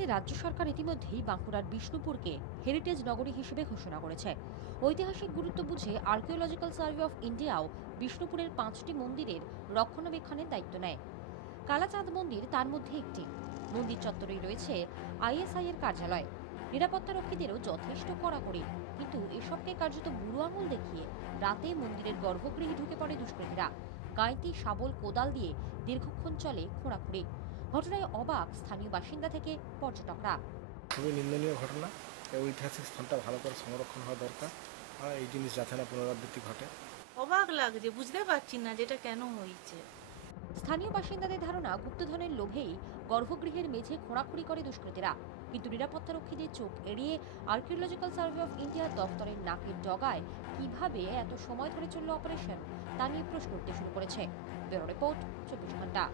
ঠেকাতে রাজ্য সরকার ইতিমধ্যেই বাঁকুড়ার বিষ্ণুপুরকে হেরিটেজ নগরী হিসেবে ঘোষণা করেছে। ঐতিহাসিক গুরুত্ব বুঝে আর্কিওলজিক্যাল সার্ভে অফ ইন্ডিয়াও বিষ্ণুপুরের 5টি মন্দিরের রক্ষণাবেক্ষণের দায়িত্ব নেয়। কালাচাঁদ মন্দির তার মধ্যে একটি। মন্দির চত্বরেই রয়েছে আইএসআই এর কার্যালয়। নিরাপত্তারক্ষীদেরও যথেষ্ট কড়াকড়ি, কিন্তু এসবকে কার্যত বুড়ো আঙুল দেখিয়ে রাতে মন্দিরের গর্ভগৃহে ঢুকে পড়ে দুষ্কৃতীরা। গাঁইতি, শাবল, কোদাল দিয়ে দীর্ঘক্ষণ চলে খোঁড়াখুঁড়ি। ঘটনায় অবাক স্থানীয় বাসিন্দা থেকে পর্যটকরা। খুবই নিন্দনীয় ঘটনা। এই ঐতিহাসিক স্থানটা ভালো করে সংরক্ষণ হওয়া দরকার, আর এই জিনিস যাতে না পুনরাবৃত্তি ঘটে। অবাক লাগছে, বুঝতে পারছি না যেটা কেন হয়েছে। স্থানীয় বাসিন্দাদের ধারণা, গুপ্তধনের লোভেই গর্ভগৃহের মেঝে খোঁড়াখুঁড়ি করে দুষ্কৃতীরা। কিন্তু নিরাপত্তারক্ষীদের চোখ এড়িয়ে আর্কিওলজিক্যাল সার্ভে অফ ইন্ডিয়ার দফতরের নাকের ডগায় কিভাবে এত সময় ধরে চলল অপারেশন, তা নিয়ে প্রশ্ন উঠতে শুরু করেছে। ব্যুরো রিপোর্ট, 24 ঘন্টা।